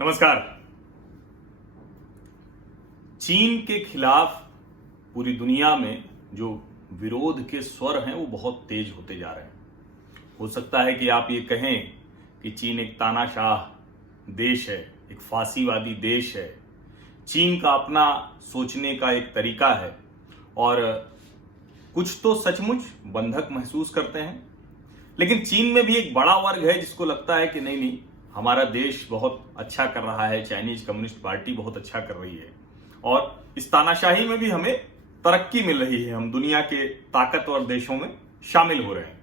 नमस्कार। चीन के खिलाफ पूरी दुनिया में जो विरोध के स्वर हैं वो बहुत तेज होते जा रहे हैं। हो सकता है कि आप ये कहें कि चीन एक तानाशाह देश है, एक फासीवादी देश है। चीन का अपना सोचने का एक तरीका है और कुछ तो सचमुच बंधक महसूस करते हैं, लेकिन चीन में भी एक बड़ा वर्ग है जिसको लगता है कि नहीं, हमारा देश बहुत अच्छा कर रहा है, चाइनीज कम्युनिस्ट पार्टी बहुत अच्छा कर रही है और इस तानाशाही में भी हमें तरक्की मिल रही है, हम दुनिया के ताकतवर देशों में शामिल हो रहे हैं।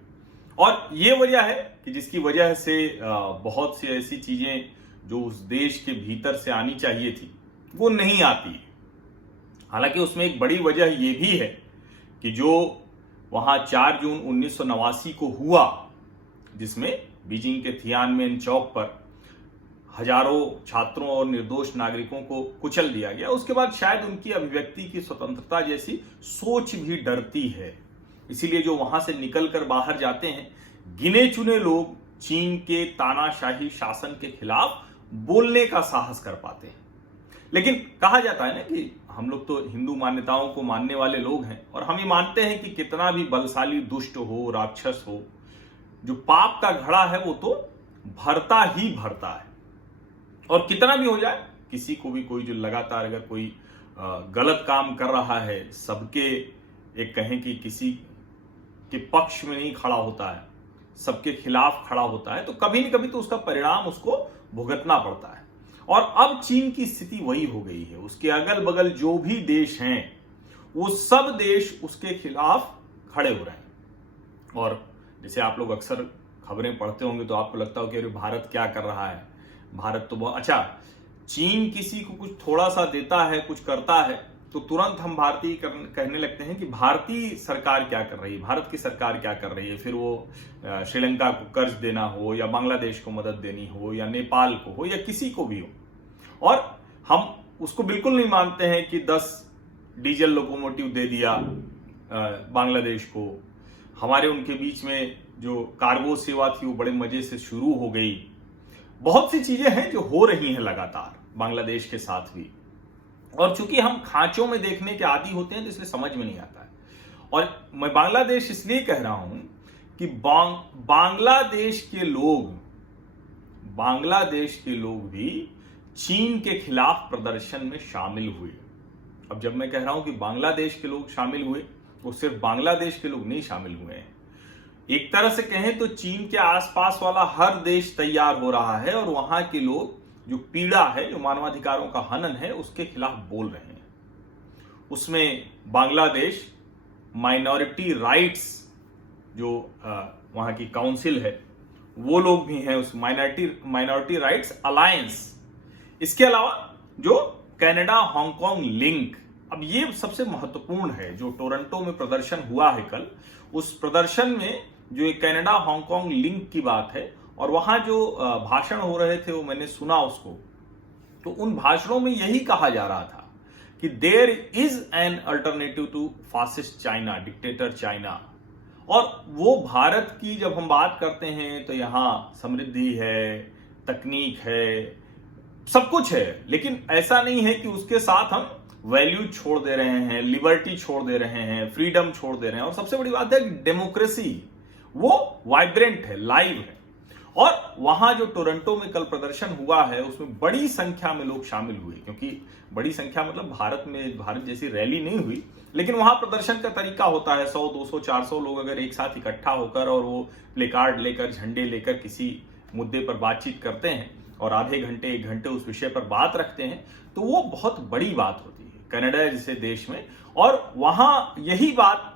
और ये वजह है कि जिसकी वजह से बहुत सी ऐसी चीजें जो उस देश के भीतर से आनी चाहिए थी वो नहीं आती। हालांकि उसमें एक बड़ी वजह ये भी है कि जो वहां 4 जून 1989 को हुआ, जिसमें बीजिंग के थियानमेन चौक पर हजारों छात्रों और निर्दोष नागरिकों को कुचल दिया गया, उसके बाद शायद उनकी अभिव्यक्ति की स्वतंत्रता जैसी सोच भी डरती है। इसीलिए जो वहां से निकलकर बाहर जाते हैं, गिने चुने लोग चीन के तानाशाही शासन के खिलाफ बोलने का साहस कर पाते हैं। लेकिन कहा जाता है ना कि हम लोग तो हिंदू मान्यताओं को मानने वाले लोग हैं और हम ये मानते हैं कि कितना भी बलशाली दुष्ट हो, राक्षस हो, जो पाप का घड़ा है वो तो भरता ही भरता है। और कितना भी हो जाए, किसी को भी कोई जो लगातार अगर कोई गलत काम कर रहा है, सबके एक कहें कि किसी के पक्ष में नहीं खड़ा होता है, सबके खिलाफ खड़ा होता है, तो कभी न कभी तो उसका परिणाम उसको भुगतना पड़ता है। और अब चीन की स्थिति वही हो गई है। उसके अगल बगल जो भी देश हैं वो सब देश उसके खिलाफ खड़े हो रहे हैं। और जैसे आप लोग अक्सर खबरें पढ़ते होंगे तो आपको लगता हो कि अरे भारत क्या कर रहा है, भारत तो बहुत अच्छा। चीन किसी को कुछ थोड़ा सा देता है, कुछ करता है, तो तुरंत हम भारतीय कहने लगते हैं कि भारतीय सरकार क्या कर रही है, भारत की सरकार क्या कर रही है। फिर वो श्रीलंका को कर्ज देना हो या बांग्लादेश को मदद देनी हो या नेपाल को हो या किसी को भी हो, और हम उसको बिल्कुल नहीं मानते हैं कि 10 डीजल लोकोमोटिव दे दिया बांग्लादेश को। हमारे उनके बीच में जो कार्गो सेवा थी वो बड़े मजे से शुरू हो गई। बहुत सी चीजें हैं जो हो रही हैं लगातार बांग्लादेश के साथ भी, और चूंकि हम खांचों में देखने के आदी होते हैं तो इसलिए समझ में नहीं आता है। और मैं बांग्लादेश इसलिए कह रहा हूं कि बांग्लादेश के लोग भी चीन के खिलाफ प्रदर्शन में शामिल हुए। अब जब मैं कह रहा हूं कि बांग्लादेश के लोग शामिल हुए, वो सिर्फ बांग्लादेश के लोग नहीं शामिल हुए हैं। एक तरह से कहें तो चीन के आसपास वाला हर देश तैयार हो रहा है और वहां के लोग जो पीड़ा है, जो मानवाधिकारों का हनन है, उसके खिलाफ बोल रहे हैं। उसमें बांग्लादेश माइनॉरिटी राइट्स जो वहां की काउंसिल है वो लोग भी हैं, उस माइनॉरिटी राइट्स अलायंस। इसके अलावा जो कनाडा हांगकांग लिंक, अब ये सबसे महत्वपूर्ण है। जो टोरंटो में प्रदर्शन हुआ है कल, उस प्रदर्शन में जो एक कनाडा हांगकांग लिंक की बात है, और वहां जो भाषण हो रहे थे वो मैंने सुना उसको, तो उन भाषणों में यही कहा जा रहा था कि there is an alternative to fascist China, dictator China. और वो भारत की जब हम बात करते हैं तो यहां समृद्धि है, तकनीक है, सब कुछ है, लेकिन ऐसा नहीं है कि उसके साथ हम वैल्यू छोड़ दे रहे हैं, लिबर्टी छोड़ दे रहे हैं, फ्रीडम छोड़ दे रहे हैं। और सबसे बड़ी बात है कि डेमोक्रेसी वो वाइब्रेंट है, लाइव है। और वहां जो टोरंटो में कल प्रदर्शन हुआ है उसमें बड़ी संख्या में लोग शामिल हुए, क्योंकि बड़ी संख्या मतलब भारत जैसी रैली नहीं हुई, लेकिन वहां प्रदर्शन का तरीका होता है 100, 200, 400 लोग अगर एक साथ इकट्ठा होकर और वो प्ले कार्ड लेकर, झंडे लेकर किसी मुद्दे पर बातचीत करते हैं और आधे घंटे 1 घंटे उस विषय पर बात रखते हैं, तो वो बहुत बड़ी बात होती है कनाडा जैसे देश में। और वहां यही बात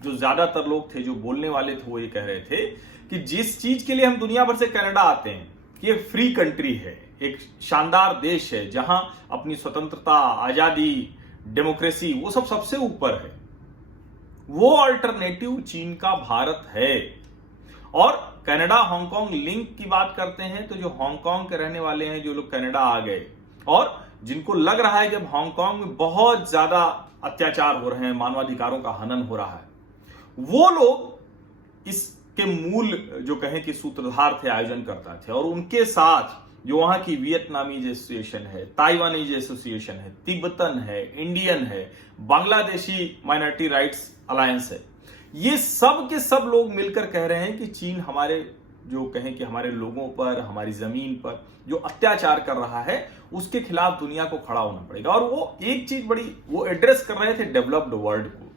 जो ज्यादातर लोग थे जो बोलने वाले थे वो ये कह रहे थे कि जिस चीज के लिए हम दुनिया भर से कनाडा आते हैं कि एक फ्री कंट्री है, एक शानदार देश है जहां अपनी स्वतंत्रता, आजादी, डेमोक्रेसी वो सब सबसे ऊपर है, वो अल्टरनेटिव चीन का भारत है। और कनाडा हांगकांग लिंक की बात करते हैं तो जो हांगकांग के रहने वाले हैं, जो लोग कनाडा आ गए और जिनको लग रहा है कि अब हांगकांग में बहुत ज्यादा अत्याचार हो रहे हैं, मानवाधिकारों का हनन हो रहा है, वो लोग इसके मूल जो कहें कि सूत्रधार थे, आयोजन करता थे, और उनके साथ जो वहां की वियतनामीज एसोसिएशन है, ताइवानीज एसोसिएशन है, तिब्बतन है, इंडियन है, बांग्लादेशी माइनॉरिटी राइट्स अलायंस है, ये सब के सब लोग मिलकर कह रहे हैं कि चीन हमारे जो कहें कि हमारे लोगों पर, हमारी जमीन पर जो अत्याचार कर रहा है उसके खिलाफ दुनिया को खड़ा होना पड़ेगा। और वो एक चीज बड़ी वो एड्रेस कर रहे थे डेवलप्ड वर्ल्ड को।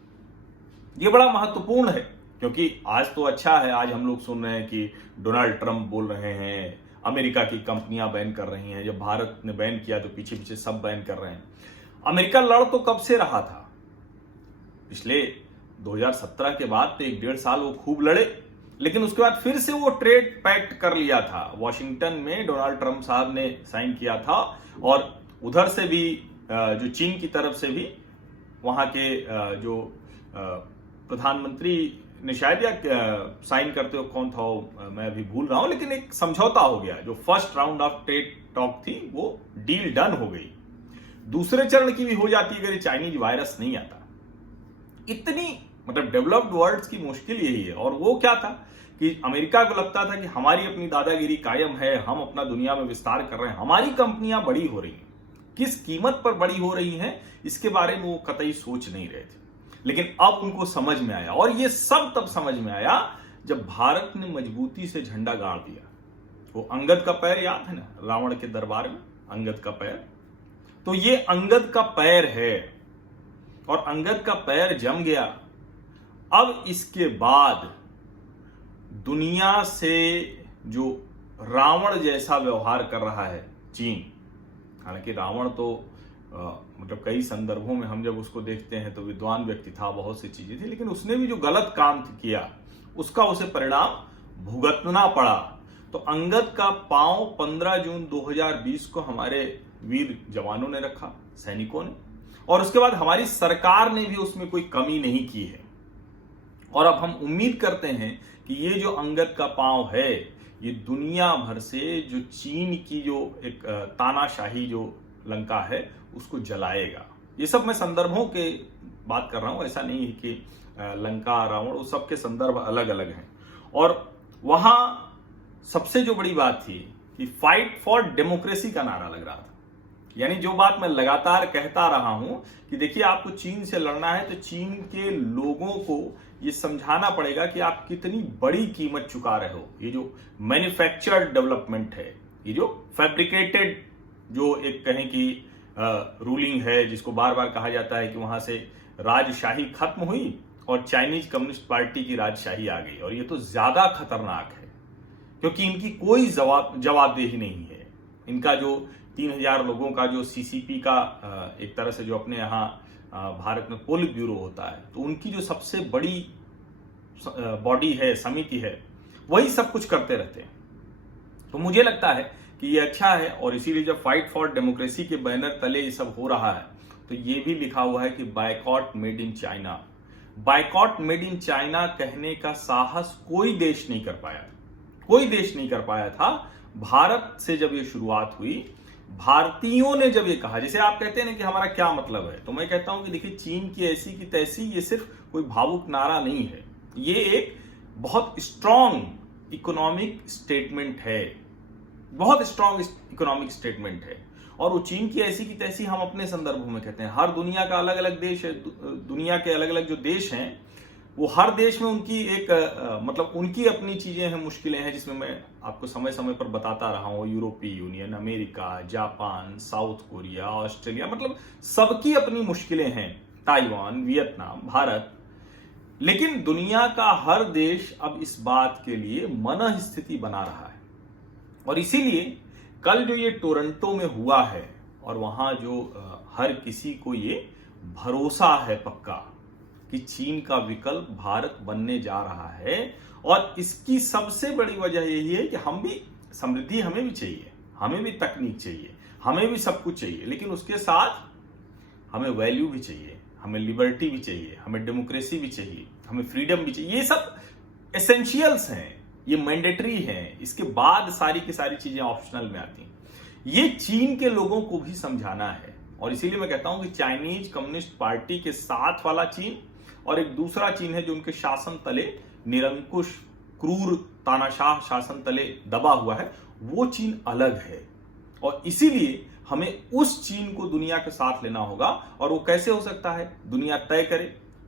ये बड़ा महत्वपूर्ण है क्योंकि आज तो अच्छा है, आज हम लोग सुन रहे हैं कि डोनाल्ड ट्रंप बोल रहे हैं, अमेरिका की कंपनियां बैन कर रही हैं, जब भारत ने बैन किया तो पीछे पीछे सब बैन कर रहे हैं। अमेरिका लड़ तो कब से रहा था, पिछले 2017 के बाद तो 1-1.5 साल वो खूब लड़े, लेकिन उसके बाद फिर से वो ट्रेड पैक्ट कर लिया था, वॉशिंगटन में डोनाल्ड ट्रंप साहब ने साइन किया था और उधर से भी जो चीन की तरफ से भी वहां के जो प्रधानमंत्री ने शायद या साइन करते हो कौन था मैं अभी भूल रहा हूं, लेकिन एक समझौता हो गया। जो first round of trade talk थी वो डील डन हो गई, दूसरे चरण की भी हो जाती अगर ये चाइनीज वायरस नहीं आता। इतनी मतलब डेवलप्ड वर्ल्ड की मुश्किल यही है। और वो क्या था कि अमेरिका को लगता था कि हमारी अपनी दादागिरी कायम है, हम अपना दुनिया में विस्तार कर रहे हैं, हमारी कंपनियां बड़ी हो रही हैं, किस कीमत पर बड़ी हो रही हैं इसके बारे में वो कतई सोच नहीं रहे थे। लेकिन अब उनको समझ में आया, और ये सब तब समझ में आया जब भारत ने मजबूती से झंडा गाड़ दिया। वो अंगद का पैर याद है ना, रावण के दरबार में अंगद का पैर, तो ये अंगद का पैर है और अंगद का पैर जम गया। अब इसके बाद दुनिया से जो रावण जैसा व्यवहार कर रहा है चीन, हालांकि रावण तो मतलब कई संदर्भों में हम जब उसको देखते हैं तो विद्वान व्यक्ति था, बहुत सी चीजें थी, लेकिन उसने भी जो गलत काम किया उसका उसे परिणाम भुगतना पड़ा। तो अंगद का पांव 15 जून 2020 को हमारे वीर जवानों ने रखा, सैनिकों ने, और उसके बाद हमारी सरकार ने भी उसमें कोई कमी नहीं की है। और अब हम उम्मीद करते हैं कि ये जो अंगद का पांव है ये दुनिया भर से जो चीन की जो एक तानाशाही जो लंका है उसको जलाएगा। ये सब मैं संदर्भों के बात कर रहा हूं, ऐसा नहीं है कि लंका रावण, वो सबके संदर्भ अलग अलग हैं। और वहां सबसे जो बड़ी बात थी कि फाइट फॉर डेमोक्रेसी का नारा लग रहा था। यानी जो बात मैं लगातार कहता रहा हूं कि देखिए आपको चीन से लड़ना है तो चीन के लोगों को ये समझाना पड़ेगा कि आप कितनी बड़ी कीमत चुका रहे हो। ये जो मैन्युफैक्चर्ड डेवलपमेंट है, ये जो फैब्रिकेटेड जो एक कहें कि रूलिंग है, जिसको बार बार कहा जाता है कि वहां से राजशाही खत्म हुई और चाइनीज कम्युनिस्ट पार्टी की राजशाही आ गई। और ये तो ज्यादा खतरनाक है क्योंकि इनकी कोई जवाबदेही नहीं है। इनका जो 3000 लोगों का जो सीसीपी का एक तरह से जो अपने यहाँ भारत में पोलित ब्यूरो होता है, तो उनकी जो सबसे बड़ी बॉडी है, समिति है, वही सब कुछ करते रहते हैं। तो मुझे लगता है कि ये अच्छा है। और इसीलिए जब फाइट फॉर डेमोक्रेसी के बैनर तले ये सब हो रहा है तो ये भी लिखा हुआ है कि boycott made in China. Boycott made in China कहने का साहस कोई देश नहीं कर पाया, कोई देश नहीं कर पाया था। भारत से जब ये शुरुआत हुई, भारतीयों ने जब ये कहा, जैसे आप कहते हैं ना कि हमारा क्या मतलब है, तो मैं कहता हूं कि देखिए चीन की ऐसी की तैसी ये सिर्फ कोई भावुक नारा नहीं है, ये एक बहुत स्ट्रॉन्ग इकोनॉमिक स्टेटमेंट है, बहुत स्ट्रॉन्ग इकोनॉमिक स्टेटमेंट है। और वो चीन की ऐसी की तैसी हम अपने संदर्भों में कहते हैं। हर दुनिया का अलग अलग देश है, दुनिया के अलग अलग जो देश हैं वो हर देश में उनकी एक मतलब उनकी अपनी चीजें हैं, मुश्किलें हैं, जिसमें मैं आपको समय समय पर बताता रहा हूं। यूरोपीय union, America, Japan, south Korea, Australia, मतलब सबकी अपनी मुश्किलें हैं, ताइवान, वियतनाम, भारत। लेकिन दुनिया का हर देश अब इस बात के लिए मनः स्थिति बना रहा है। और इसीलिए कल जो ये टोरंटो में हुआ है और वहां जो हर किसी को ये भरोसा है पक्का कि चीन का विकल्प भारत बनने जा रहा है। और इसकी सबसे बड़ी वजह यही है कि हम भी समृद्धि, हमें भी चाहिए, हमें भी तकनीक चाहिए, हमें भी सब कुछ चाहिए, लेकिन उसके साथ हमें वैल्यू भी चाहिए, हमें लिबर्टी भी चाहिए, हमें डेमोक्रेसी भी चाहिए, हमें फ्रीडम भी चाहिए। ये सब एसेंशियल्स हैं, ये मैंडेटरी हैं। इसके बाद सारी की सारी चीजें ऑप्शनल में आती हैं। ये चीन के लोगों को भी समझाना है। और इसीलिए मैं कहता हूं कि चाइनीज कम्युनिस्ट पार्टी के साथ वाला चीन और एक दूसरा चीन है जो उनके शासन तले निरंकुश, क्रूर, तानाशाह शासन तले दबा हुआ है, वो चीन अलग है। और इसीलिए हमें उस चीन को दुनिया के साथ लेना होगा। और वो कैसे हो सकता है? दुनिया तय करे,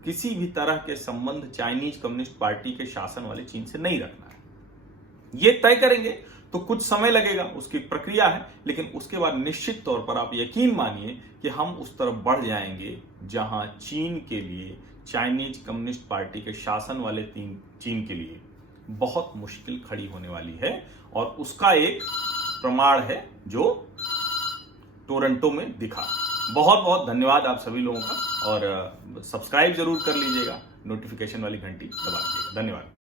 किसी भी तरह के संबंध चाइनीज कम्युनिस्ट पार्टी के शासन वाले चीन से नहीं रखना है। ये तय करेंगे तो कुछ समय लगेगा, उसकी प्रक्रिया है, लेकिन उसके बाद निश्चित तौर पर आप यकीन मानिए कि हम उस तरफ बढ़ जाएंगे जहां चीन के लिए, चाइनीज कम्युनिस्ट पार्टी के शासन वाले चीन के लिए बहुत मुश्किल खड़ी होने वाली है। और उसका एक प्रमाण है जो टोरंटो में दिखा। बहुत बहुत धन्यवाद आप सभी लोगों का, और सब्सक्राइब जरूर कर लीजिएगा, नोटिफिकेशन वाली घंटी दबा दीजिएगा। धन्यवाद।